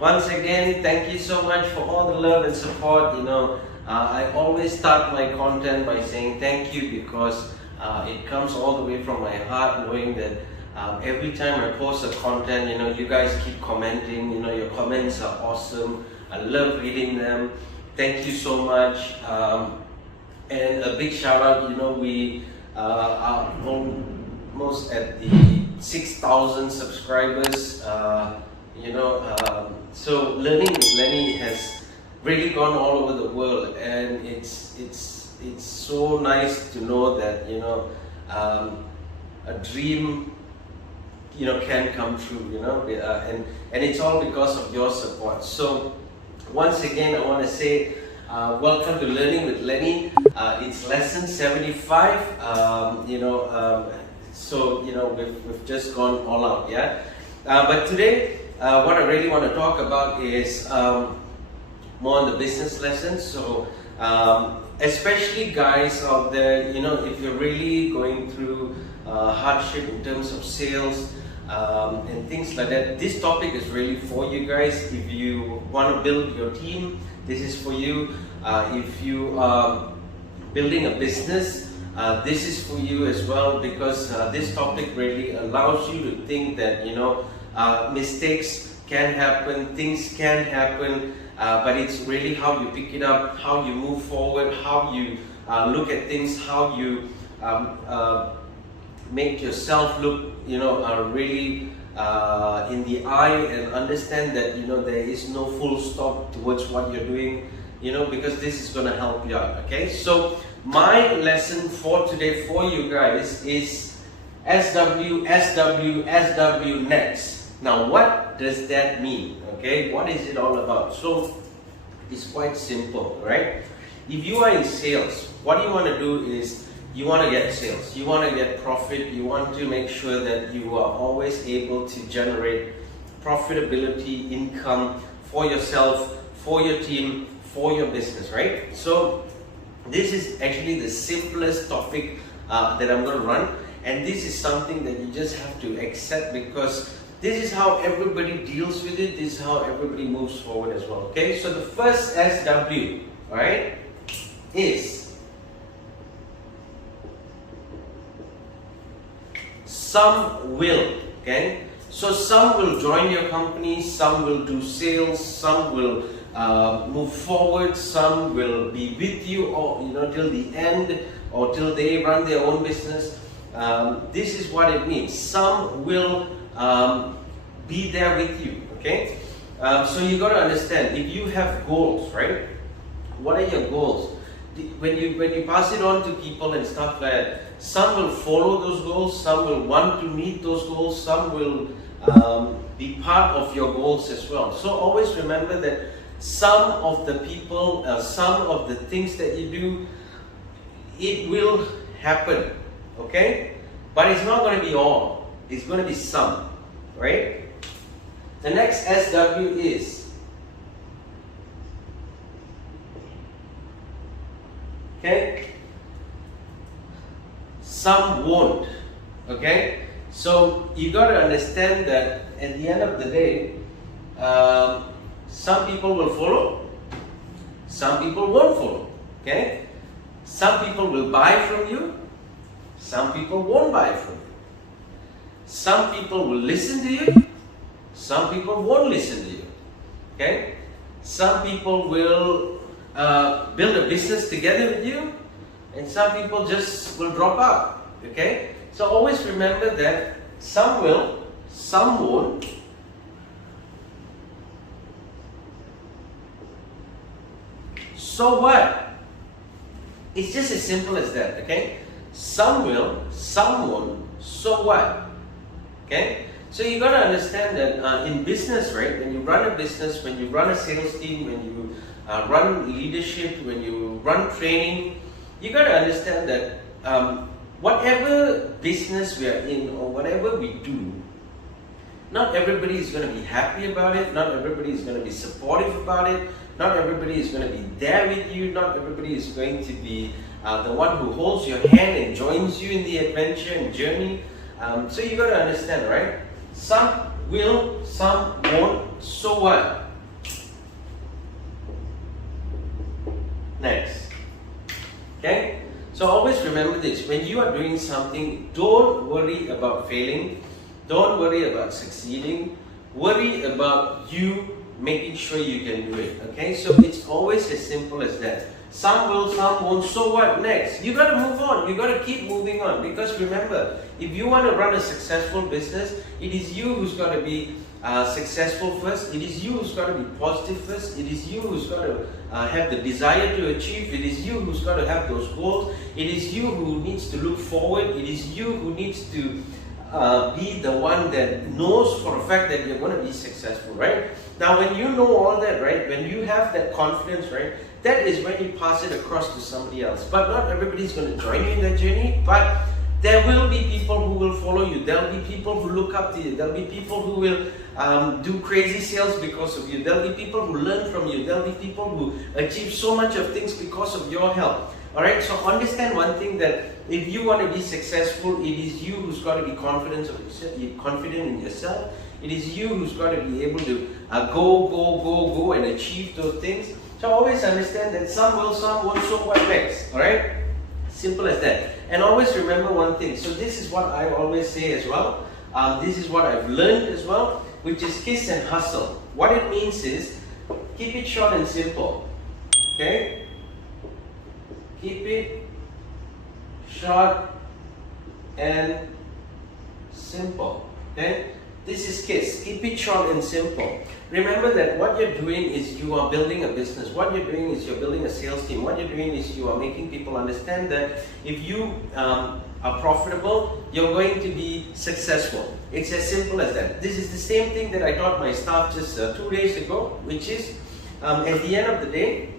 once again, thank you so much for all the love and support. I always start my content by saying thank you because it comes all the way from my heart, knowing that every time I post a content, you guys keep commenting. Your comments are awesome. I love reading them. Thank you so much. And a big shout out. We are almost at the 6,000 subscribers. So Learning with Lenny has really gone all over the world, and it's so nice to know that a dream can come true. And it's all because of your support. So once again, I want to say welcome to Learning with Lenny. It's lesson 75. So we've just gone all out, yeah. But today, what I really want to talk about is more on the business lessons. So especially guys out there, if you're really going through hardship in terms of sales and things like that, this topic is really for you guys. If you want to build your team, this is for you. If you are building a business, this is for you as well, because this topic really allows you to think that mistakes can happen, things can happen, but it's really how you pick it up, how you move forward, how you look at things, how you make yourself look really in the eye, and understand that there is no full stop towards what you're doing, because this is going to help you out. Okay, so my lesson for today for you guys is SW next. Now, what does that mean? Okay, what is it all about? So it's quite simple, right? If you are in sales, what you want to do is you want to get sales, you want to get profit, you want to make sure that you are always able to generate profitability, income for yourself, for your team, for your business, right? So this is actually the simplest topic that I'm going to run, and this is something that you just have to accept, because this is how everybody deals with it, this is how everybody moves forward as well. Okay, so the first SW, alright, is some will. Okay, so some will join your company, some will do sales, some will move forward, some will be with you or till the end, or till they run their own business. This is what it means. Some will be there with you. Okay, so you got to understand, if you have goals, right? What are your goals? When you pass it on to people and stuff like that, some will follow those goals, some will want to meet those goals, some will be part of your goals as well. So always remember that some of the people, some of the things that you do, it will happen. Okay, but it's not going to be all. It's going to be some, right? The next SW is some won't. Okay, so you got to understand that at the end of the day, some people will follow, some people won't follow. Okay, some people will buy from you, some people won't buy from you. Some people will listen to you, some people won't listen to you. Okay, some people will build a business together with you, and some people just will drop out. Okay, so always remember that some will, some won't. So what? It's just as simple as that. Okay, some will, some won't. So what? Okay, so you got to understand that in business, right? When you run a business, when you run a sales team, when you run leadership, when you run training, you got to understand that whatever business we are in or whatever we do, not everybody is going to be happy about it. Not everybody is going to be supportive about it. Not everybody is going to be there with you. Not everybody is going to be the one who holds your hand and joins you in the adventure and journey. So you got to understand, right? Some will, some won't. So what? next? Okay? So always remember this, when you are doing something, don't worry about failing, don't worry about succeeding, worry about you making sure you can do it. Okay? So it's always as simple as that. Some will, some won't, so what next? You gotta move on, you gotta keep moving on, because remember, if you want to run a successful business, it is you who's got to be successful first, it is you who's got to be positive first, it is you who's got to have the desire to achieve, it is you who's got to have those goals, it is you who needs to look forward, it is you who needs to be the one that knows for a fact that you're going to be successful, right? Now when you know all that, right, when you have that confidence, right, that is when you pass it across to somebody else. But not everybody's going to join you in that journey, but there will be people who will follow you. There will be people who look up to you. There will be people who will do crazy sales because of you. There will be people who learn from you. There will be people who achieve so much of things because of your help. Alright, so understand one thing, that if you want to be successful, it is you who's got to be confident in yourself. It is you who's got to be able to go and achieve those things. So always understand that some will, some won't, so what next? Alright? Simple as that. And always remember one thing. So this is what I always say as well. This is what I've learned as well, which is kiss and hustle. What it means is, keep it short and simple. Okay? Keep it short and simple. Okay? This is KISS. Keep it short and simple. Remember that what you're doing is you are building a business. What you're doing is you're building a sales team. What you're doing is you are making people understand that if you are profitable, you're going to be successful. It's as simple as that. This is the same thing that I taught my staff just 2 days ago, which is at the end of the day,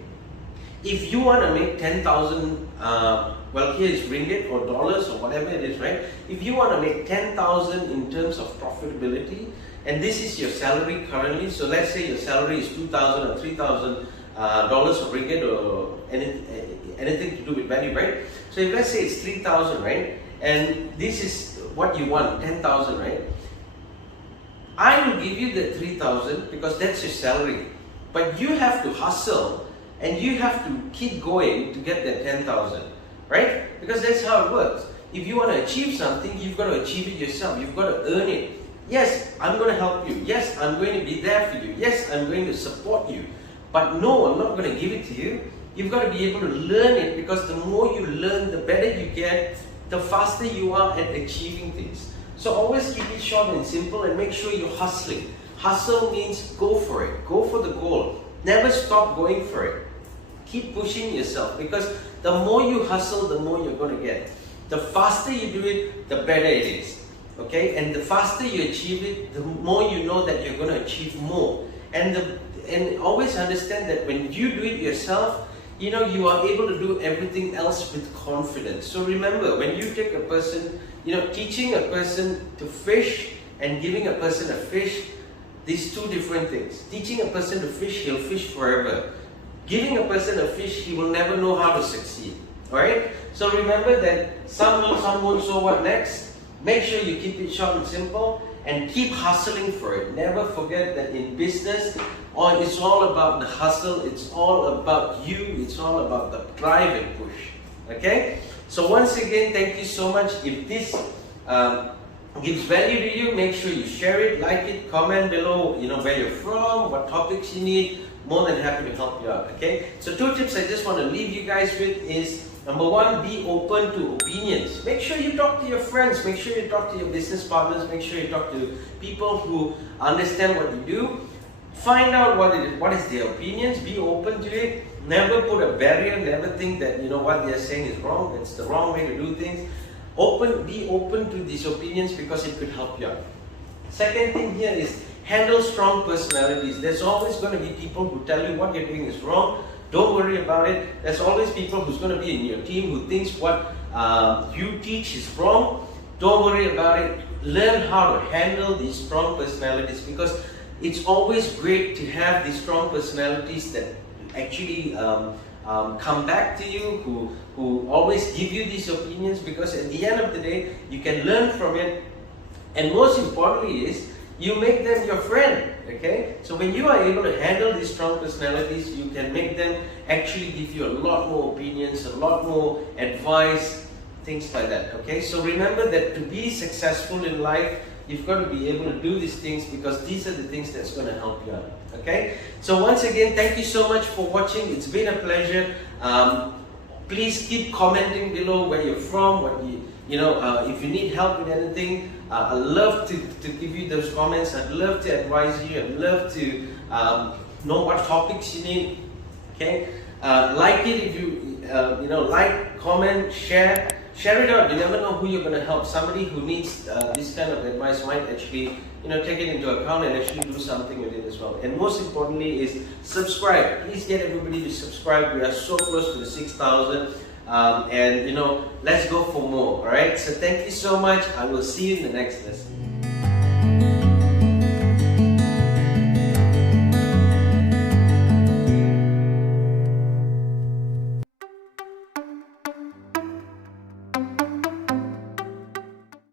if you want to make 10,000, well, here is ringgit or dollars or whatever it is, right? If you want to make 10,000 in terms of profitability, and this is your salary currently, so let's say your salary is 2,000 or 3,000 dollars or ringgit or anything to do with value, right? So if let's say it's 3,000, right? And this is what you want, 10,000, right? I will give you the 3,000 because that's your salary, but you have to hustle and you have to keep going to get that 10,000, right? Because that's how it works. If you want to achieve something, you've got to achieve it yourself. You've got to earn it. Yes, I'm going to help you. Yes, I'm going to be there for you. Yes, I'm going to support you. But no, I'm not going to give it to you. You've got to be able to learn it, because the more you learn, the better you get, the faster you are at achieving things. So always keep it short and simple and make sure you're hustling. Hustle means go for it. Go for the goal. Never stop going for it. Keep pushing yourself, because the more you hustle, the more you're going to get. The faster you do it, the better it is. Okay? And the faster you achieve it, the more you know that you're going to achieve more. And always understand that when you do it yourself, you know, you are able to do everything else with confidence. So remember, when you take a person, you know, teaching a person to fish and giving a person a fish, these two different things. Teaching a person to fish, he'll fish forever. Giving a person a fish, he will never know how to succeed. Alright? So remember that some will, some won't, so what next? Make sure you keep it short and simple and keep hustling for it. Never forget that in business, it's all about the hustle, it's all about you, it's all about the drive and push. Okay? So once again, thank you so much. If this gives value to you, make sure you share it, like it, comment below, you know, where you're from, what topics you need. More than happy to help you out. Okay? So 2 tips I just want to leave you guys with is, number 1, be open to opinions. Make sure you talk to your friends, make sure you talk to your business partners, make sure you talk to people who understand what you do. Find out what is their opinions, be open to it. Never put a barrier, never think that, you know, what they're saying is wrong, it's the wrong way to do things. Be open to these opinions, because it could help you out. Second thing here is, handle strong personalities. There's always going to be people who tell you what you're doing is wrong. Don't worry about it. There's always people who's going to be in your team who thinks what you teach is wrong. Don't worry about it. Learn how to handle these strong personalities, because it's always great to have these strong personalities that actually come back to you, who always give you these opinions, because at the end of the day, you can learn from it. And most importantly is, you make them your friend. Okay, so when you are able to handle these strong personalities, you can make them actually give you a lot more opinions, a lot more advice, things like that. Okay, so remember that to be successful in life, you've got to be able to do these things, because these are the things that's going to help you out. Okay, so once again, thank you so much for watching. It's been a pleasure. Please keep commenting below where you're from, what if you need help with anything. I'd love to give you those comments. I'd love to advise you. I'd love to know what topics you need. Okay, like it if you like, comment, share it out. You never know who you're going to help. Somebody who needs this kind of advice might actually take it into account and actually do something with it as well. And most importantly is subscribe. Please get everybody to subscribe. We are so close to the 6,000. And let's go for more. Alright, so thank you so much. I will see you in the next lesson.